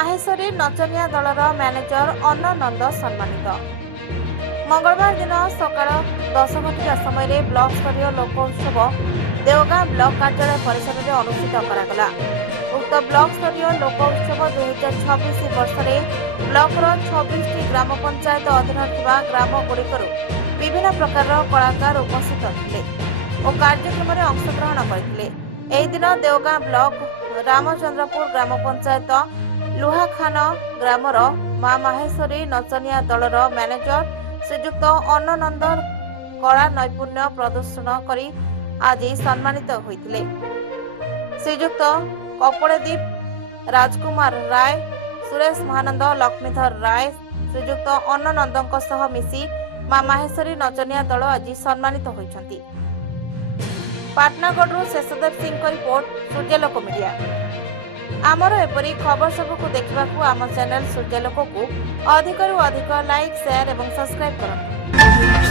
ମାହେଶ୍ୱରୀ ନଚନିଆ ଦଳର ମ୍ୟାନେଜର ଅନ୍ନନନ୍ଦ ସମ୍ମାନିତ। मंगलवार दिन सकाळ 10 घटिका समय ब्लॉक स्तरीय लोकोत्सव देवगां ब्लॉक कार्यालय परिसर में अनुष्ठित करागला। उक्त ब्लॉक स्तरीय लोकोत्सव 2026 वर्ष में ब्लॉकर 26 ग्राम पंचायत अधीन ग्राम गुड़िकर विभिन्न प्रकार कलाकार उपस्थित थे और कार्यक्रम में अंशग्रहण करते। यह दिन देवगां ब्लॉक रामचंद्रपुर ग्राम पंचायत लुहाखान ग्रामर मां माहेश्वरी नचनिया दलर मैनेजर श्रीजुक्त अन्ननंद कला नैपुण्य प्रदर्शन करी आज सम्मानित होइतिले। श्रीजुक्त कपड़ेदीप राजकुमार राय, सुरेश महानंद, लक्ष्मीधर राय श्रीजुक्त अन्ननंदक सह मिसी मां माहेश्वरी नचनिया दल आज सम्मानित होइछंती। Patnagarh Sheshdev Singh report Suryalok media. आमर एपरी खबर सबको देखा आम चैनल सूर्यालोक को अधिक लाइक शेयर और सब्सक्राइब करूँ।